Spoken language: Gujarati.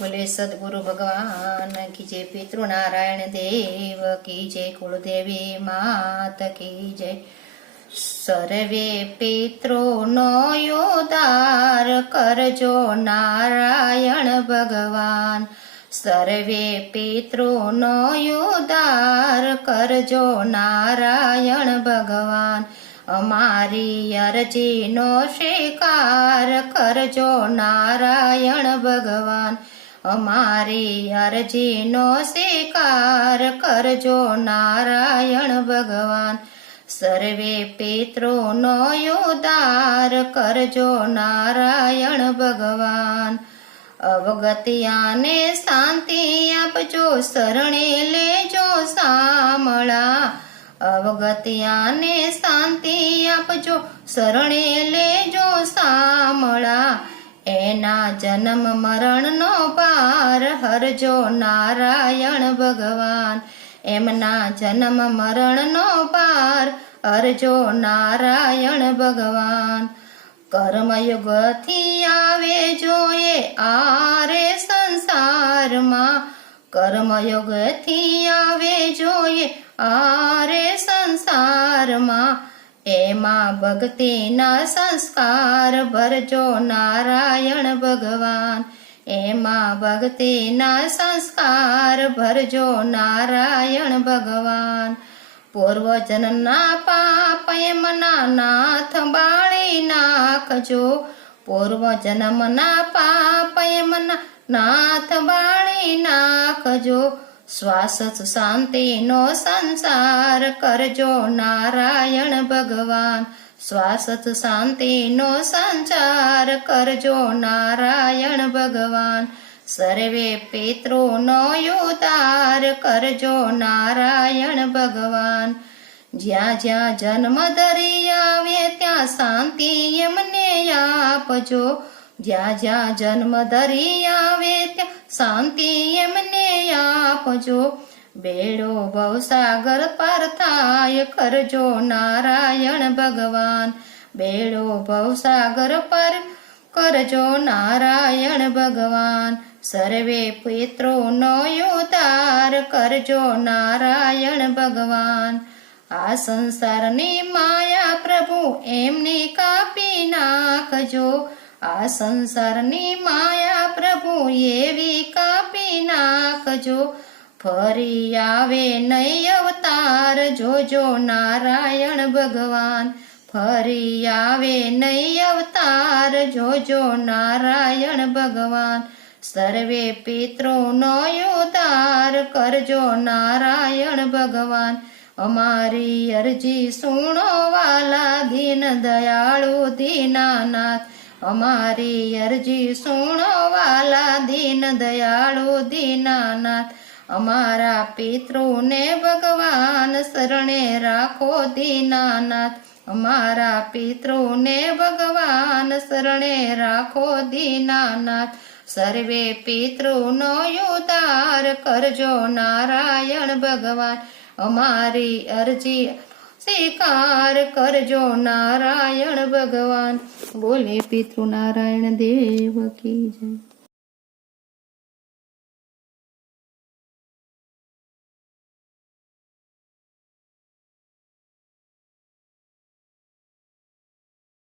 બોલે, સદગુરુ ભગવાન કી જય પિતૃનારાયણ દેવ, કી જય કુળદેવી માત, કી જય સર્વે પિતૃનો યોદાર, કરજો નારાયણ ભગવાન. સર્વે પિતૃનો યોદાર, કરજો નારાયણ ભગવાન. અમારી અરજીનો સ્વીકાર, કરજો નારાયણ ભગવાન. અમારી અરજીનો સ્વીકાર કરજો નારાયણ ભગવાન. સર્વે પિતૃનો યોદાર કરજો નારાયણ ભગવાન. અવગતિયાને શાંતિ આપજો, શરણે લેજો સામળા. અવગતિયાને શાંતિ આપજો, શરણે લેજો સામળા. એના જન્મ મરણનો પાર હરજો નારાયણ ભગવાન. એમના જન્મ મરણનો પાર હરજો નારાયણ ભગવાન. કર્મયુગથી આવે જોઈએ આરે સંસારમાં. કર્મયુગથી આવે જોઈએ સંસારમાં એમાં ભક્તિના સંસ્કાર ભરજો નારાયણ ભગવાન. એમાં ભક્તિના સંસ્કાર ભરજો નારાયણ ભગવાન. પૂર્વજનના પાપ એમના નાથ બાળી નાખજો. પૂર્વજન્મના પાપ એમના નાથ બાળી નાખજો. શ્વાસ શાંતિનો સંસાર કરજો નારાયણ ભગવાન. શ્વાસ શાંતિનો સંચાર કરજો નારાયણ ભગવાન. સર્વે પિતૃનો યુતાર કરજો નારાયણ ભગવાન. જ્યાં જ્યાં જન્મ ધરી આવે ત્યાં શાંતિ એમને આપજો. જ્યાં જ્યાં જન્મ ધરી આવે ત્યાં શાંતિ એમને આપજો. બેડો ભવસાગર પાર થાય કરજો નારાયણ ભગવાન. બેડો ભવસાગર પર કરજો નારાયણ ભગવાન. સર્વે પિતૃનો ઉતાર કરજો નારાયણ ભગવાન. આ સંસારની માયા પ્રભુ એમની કાપી નાખજો. આ સંસારની માયા પ્રભુ એવી કાપી નાખજો. ફરી આવે નહીં અવતાર, જોજો નારાયણ ભગવાન. ફરી આવે નહીં અવતાર, જોજો નારાયણ ભગવાન. સર્વે પિતૃનો ઉતાર કરજો નારાયણ ભગવાન. અમારી અરજી સુણો વાલા દીન દયાળુ દીનાનાથ. અમારી અરજી સુણો વાલા દીન દયાળુ દીનાનાથ. અમારા પિતૃને ભગવાન શરણે રાખો દીનાનાથ. અમારા પિતૃને ભગવાન શરણે રાખો દીનાનાથ. સર્વે પિતૃનો ઉતાર કરજો નારાયણ ભગવાન. અમારી અરજી સ્વીકાર કરજો નારાયણ ભગવાન. બોલે પિતૃ નારાયણ દેવ કી જય.